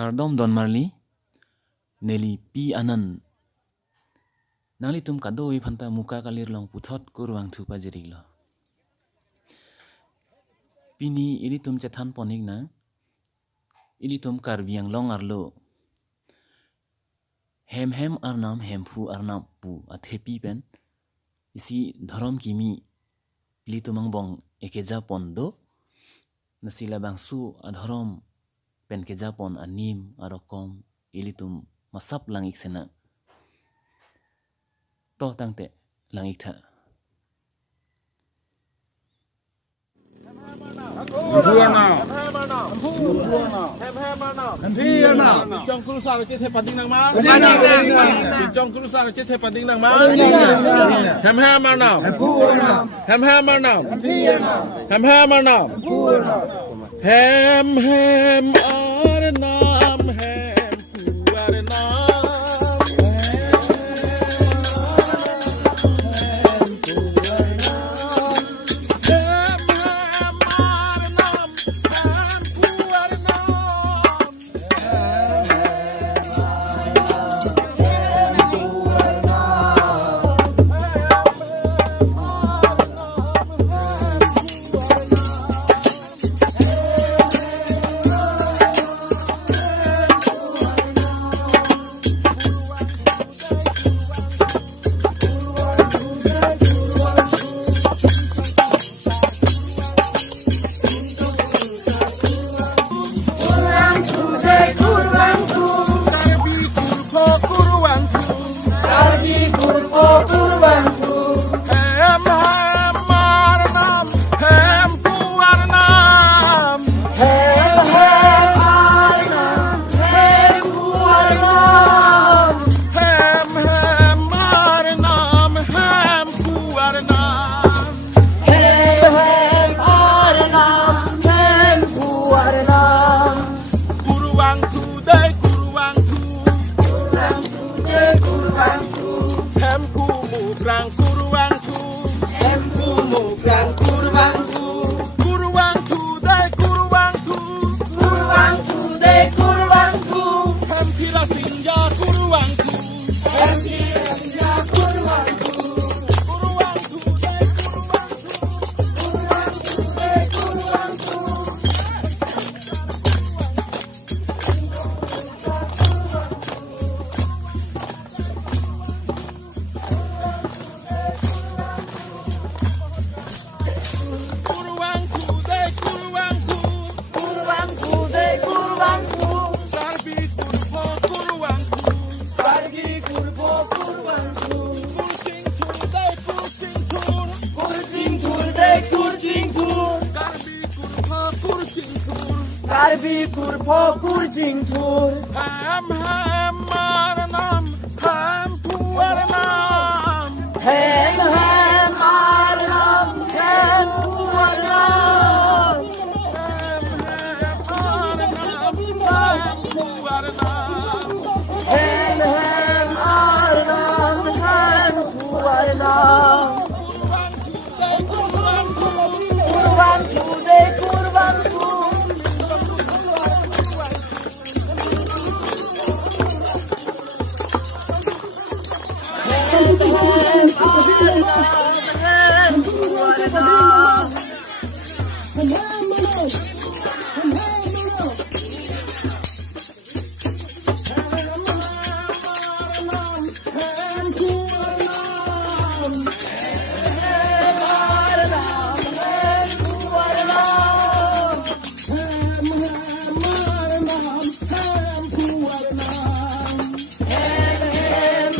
Kardom donmarli neli pi anan Nanglitum kadoi phanta muka kalir long puthot kurwang thupa jiriglo pini elitum chethan ponik na elitum Karbi ang long arlo Hem Arnam Hemphu Arnam pu athepi pen isi dhorom kimi elitum angbong ekeja pondo nasi labangso dhorom pen keja pon anim arokom elitum masap langik senang to tangte langik tha Trong cú sa chết thêm panding nang ma. Trong cú sa chết thêm panding nang ma. Hem Arnam Hemphu Arnam. Hem Arnam Hem Arnam Hemphu Arnam. Hem Arnam Hemphu Arnam. Karbi kurpo kurjing tur Hem Arnam Hemphu Arnam. Hem Arnam Hemphu Arnam Hem Arnam Hemphu Arnam Kurban tude kurban tu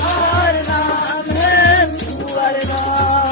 Arnam Hemphu Arnam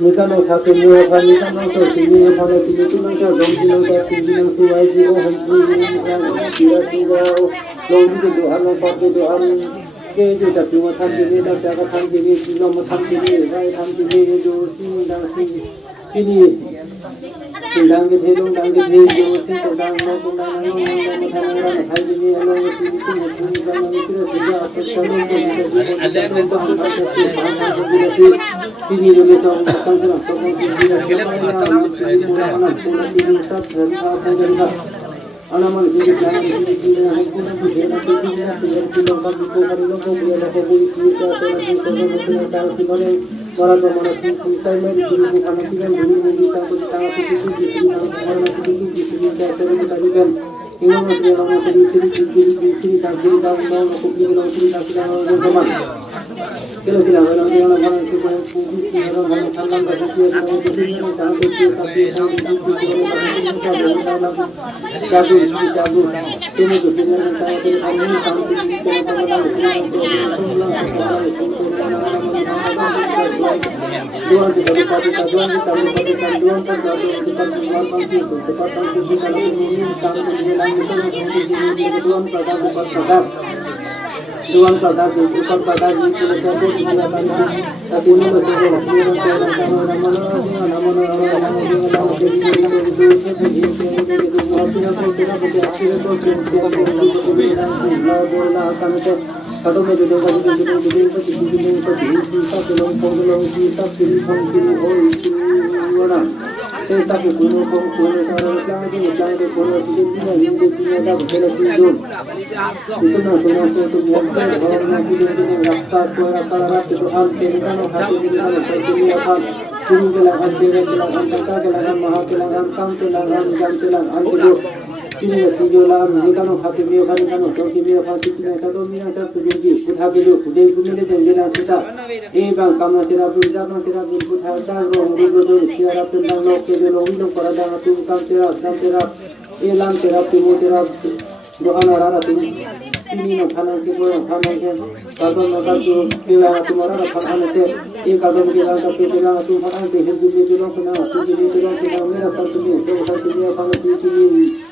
Nikano thake myo pha nikano to tini pha no tini tu nang ka dom ji lo da tini nang su ai ji o han ji ni nang tira tira o lo ni de do han pa de do han ke jo ta pi ma tham ji ni da ta ka tham ji ni si no ma tham ji ni rai tham ji ni jo si dang si tini dang ke the long dang ke the jo si to dang no to dang no no tham na thai ji ni lo ni si tu mo tu dang ni tira tira a sa no ko ni de to han pa se tini lo le to tang sa so ko ji ni da Anaman ini jangan ini hai kuna bujena ini tidak tidak bagus kalau lo kau dia kau boleh kita kita tahu simane para mana kita main dulu bukan kita dulu kita tahu itu orang itu kita terus tadi kan ini mesti orang itu tak kita mau aku pilih orang itu tak kita mau teman kalau kita orang itu orang tangan kasih orang itu tahu jago ini tuh dengan saya ini tahu Tuan saudara bukan pada di pulau Kardom tapi mana Ini tiga ini kan hati mio kan toki mio hati kita kalau mio ada tujuh pun hati itu kudai punya itu jalan kita bang kamu tidak pun hati roh itu siapa tentang lo kerja lo itu pada dah tu kan tidak lam tidak timu tidak doa nara tu ini nak kanan kita kalau nak tu kita tu mara kanan itu kalau kita nak kita tu kanan itu hidup itu orang kena tu jadi orang kena merah satu ni tu satu ni apa ni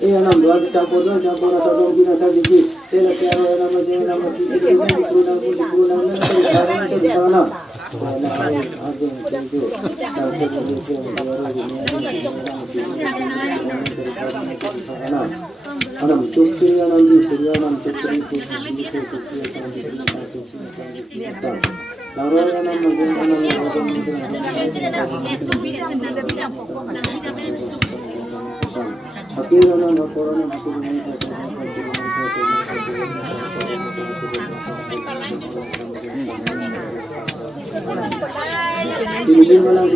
Anam dua campur atau dong kita saja di sela tiara nama itu Akhirnya nak corona masuk ini. Ini malang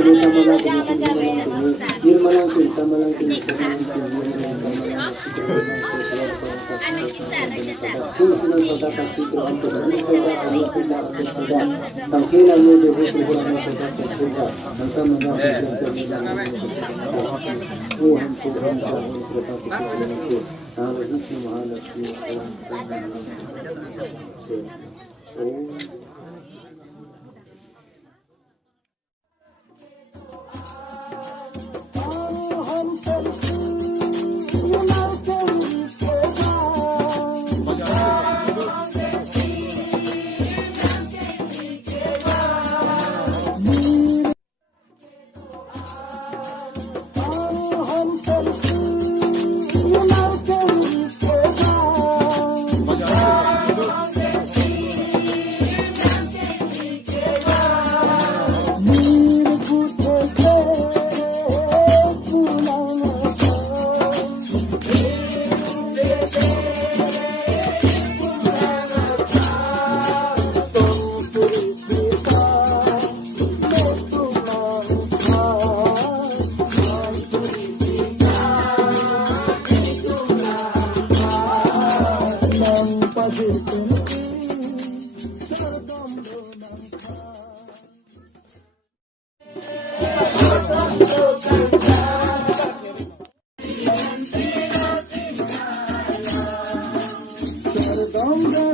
Kardom